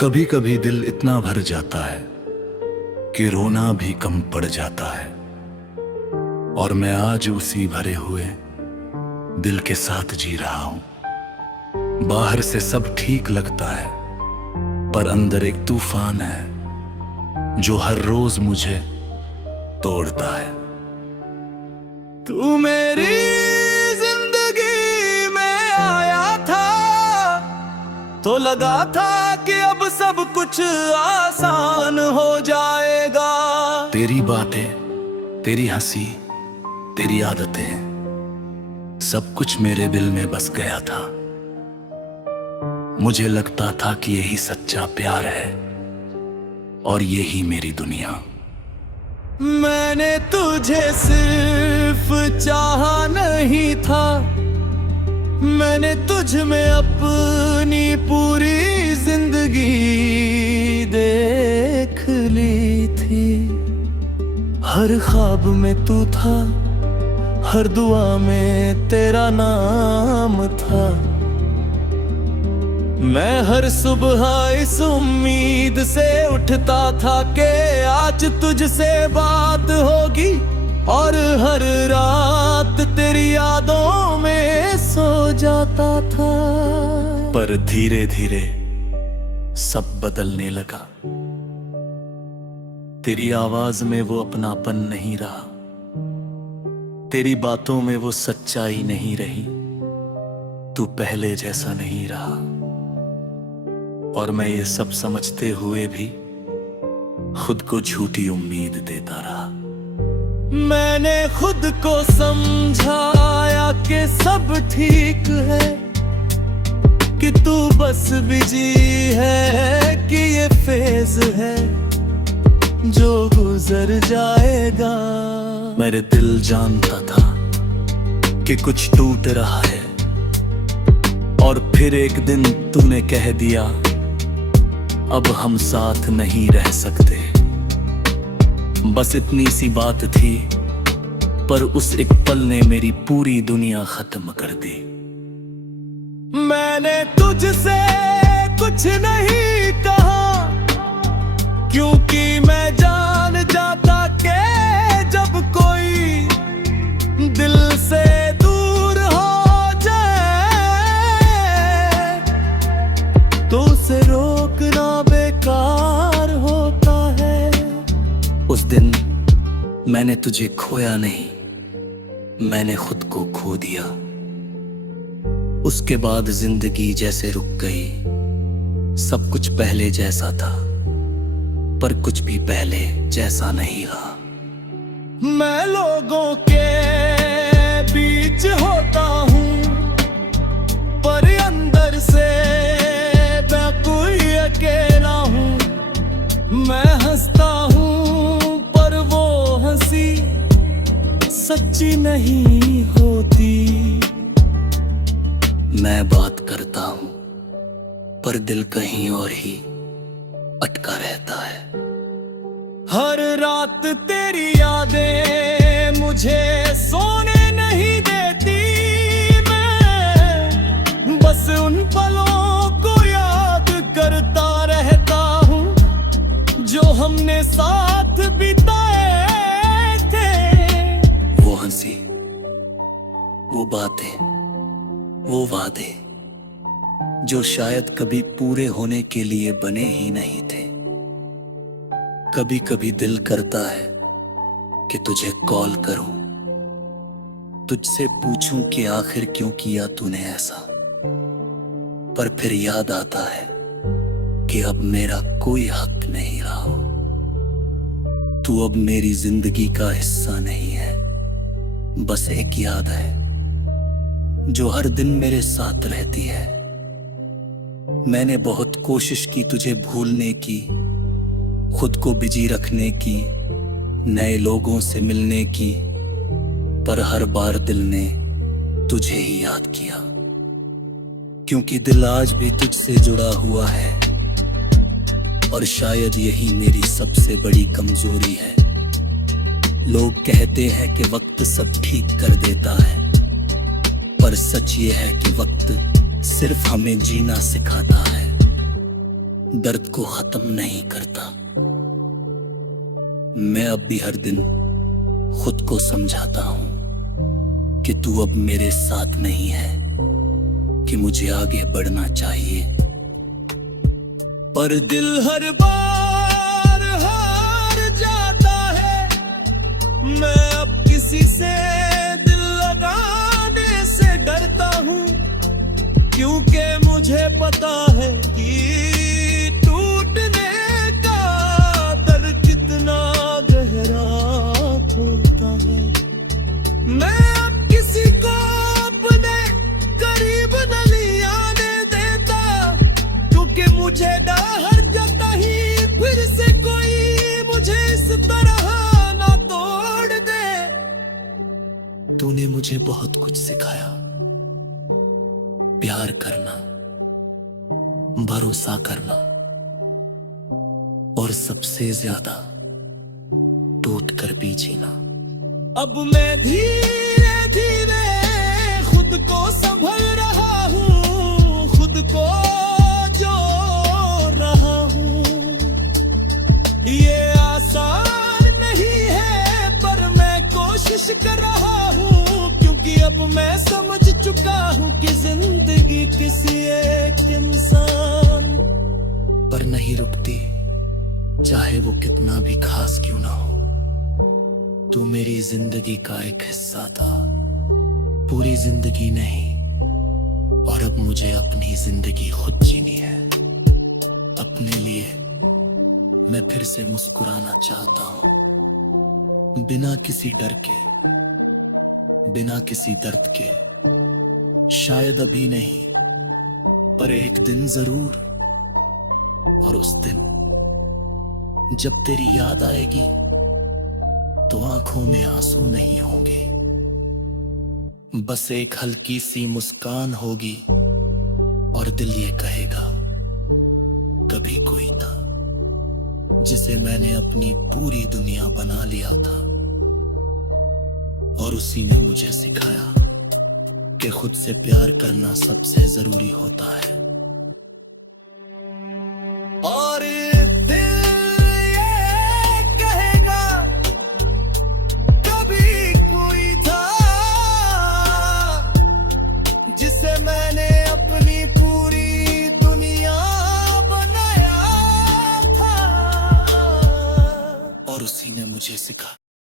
कभी कभी दिल इतना भर जाता है कि रोना भी कम पड़ जाता है। और मैं आज उसी भरे हुए दिल के साथ जी रहा हूं। बाहर से सब ठीक लगता है, पर अंदर एक तूफान है जो हर रोज मुझे तोड़ता है। तू मेरी जिंदगी में आया था तो लगा था कि अब सब कुछ आसान हो जाएगा। तेरी बातें, तेरी हंसी, तेरी आदतें, सब कुछ मेरे दिल में बस गया था। मुझे लगता था कि यही सच्चा प्यार है और यही मेरी दुनिया। मैंने तुझे सिर्फ चाहा नहीं था, मैंने तुझ में अपनी पूरी जिंदगी देख ली थी। हर ख्वाब में तू था, हर दुआ में तेरा नाम था। मैं हर सुबह इस उम्मीद से उठता था कि आज तुझसे बात होगी, और हर रात तेरी यादों में सो जाता था। पर धीरे धीरे सब बदलने लगा। तेरी आवाज में वो अपनापन नहीं रहा, तेरी बातों में वो सच्चाई नहीं रही। तू पहले जैसा नहीं रहा, और मैं ये सब समझते हुए भी खुद को झूठी उम्मीद देता रहा। मैंने खुद को समझाया कि सब ठीक है, कि तू बस बिजी है, कि ये फेज है जो गुजर जाएगा। मेरे दिल जानता था कि कुछ टूट रहा है, और फिर एक दिन तूने कह दिया अब हम साथ नहीं रह सकते। बस इतनी सी बात थी, पर उस एक पल ने मेरी पूरी दुनिया खत्म कर दी। मैंने तुझसे कुछ नहीं कहा, क्योंकि मैं जान जाता कि जब कोई दिल से दूर हो जाए तो उसे रोकना बेकार होता है। उस दिन मैंने तुझे खोया नहीं, मैंने खुद को खो दिया। उसके बाद जिंदगी जैसे रुक गई। सब कुछ पहले जैसा था, पर कुछ भी पहले जैसा नहीं रहा। मैं लोगों के बीच होता हूँ, पर अंदर से मैं कोई अकेला हूँ। मैं हंसता हूँ, पर वो हंसी सच्ची नहीं होती। मैं बात करता हूँ, पर दिल कहीं और ही अटका रहता है। हर रात तेरी यादें मुझे सोने नहीं देती। मैं बस उन पलों को याद करता रहता हूँ जो हमने साथ बिताए थे। वो हंसी, वो बातें, वो वादे जो शायद कभी पूरे होने के लिए बने ही नहीं थे। कभी कभी दिल करता है कि तुझे कॉल करूं, तुझसे पूछूं कि आखिर क्यों किया तूने ऐसा। पर फिर याद आता है कि अब मेरा कोई हक नहीं रहा। तू अब मेरी जिंदगी का हिस्सा नहीं है, बस एक याद है जो हर दिन मेरे साथ रहती है। मैंने बहुत कोशिश की तुझे भूलने की, खुद को बिजी रखने की, नए लोगों से मिलने की, पर हर बार दिल ने तुझे ही याद किया। क्योंकि दिल आज भी तुझसे जुड़ा हुआ है, और शायद यही मेरी सबसे बड़ी कमजोरी है। लोग कहते हैं कि वक्त सब ठीक कर देता है, पर सच ये है कि वक्त सिर्फ हमें जीना सिखाता है। दर्द को खत्म नहीं करता। मैं अब भी हर दिन खुद को समझाता हूं कि तू अब मेरे साथ नहीं है, कि मुझे आगे बढ़ना चाहिए। पर दिल हर बार हार जाता है। मैं अब किसी से दिल लगाने से डरता हूँ, क्योंकि मुझे पता है कि टूटने का दर्द कितना गहरा होता है। मैं अब किसी को अपने करीब नहीं आने देता, क्योंकि मुझे डर जाता ही फिर से कोई मुझे इस तरह ना तोड़ दे। तूने मुझे बहुत कुछ सिखाया, प्यार करना, भरोसा करना, और सबसे ज्यादा टूट कर भी जीना। अब मैं धीरे धीरे खुद को संभल रहा हूँ, खुद को जोड़ रहा हूँ। ये आसान नहीं है पर मैं कोशिश कर रहा हूँ, क्योंकि अब मैं समझ चुका हूँ कि जिंदगी किसी एक इंसान पर नहीं रुकती, चाहे वो कितना भी खास क्यों ना हो। तू मेरी जिंदगी का एक हिस्सा था, पूरी जिंदगी नहीं। और अब मुझे अपनी जिंदगी खुद जीनी है। अपने लिए मैं फिर से मुस्कुराना चाहता हूं, बिना किसी डर के, बिना किसी दर्द के। शायद अभी नहीं, पर एक दिन जरूर। और उस दिन जब तेरी याद आएगी तो आंखों में आंसू नहीं होंगे, बस एक हल्की सी मुस्कान होगी। और दिल ये कहेगा, कभी कोई था जिसे मैंने अपनी पूरी दुनिया बना लिया था। और उसी ने मुझे सिखाया कि खुद से प्यार करना सबसे जरूरी होता है।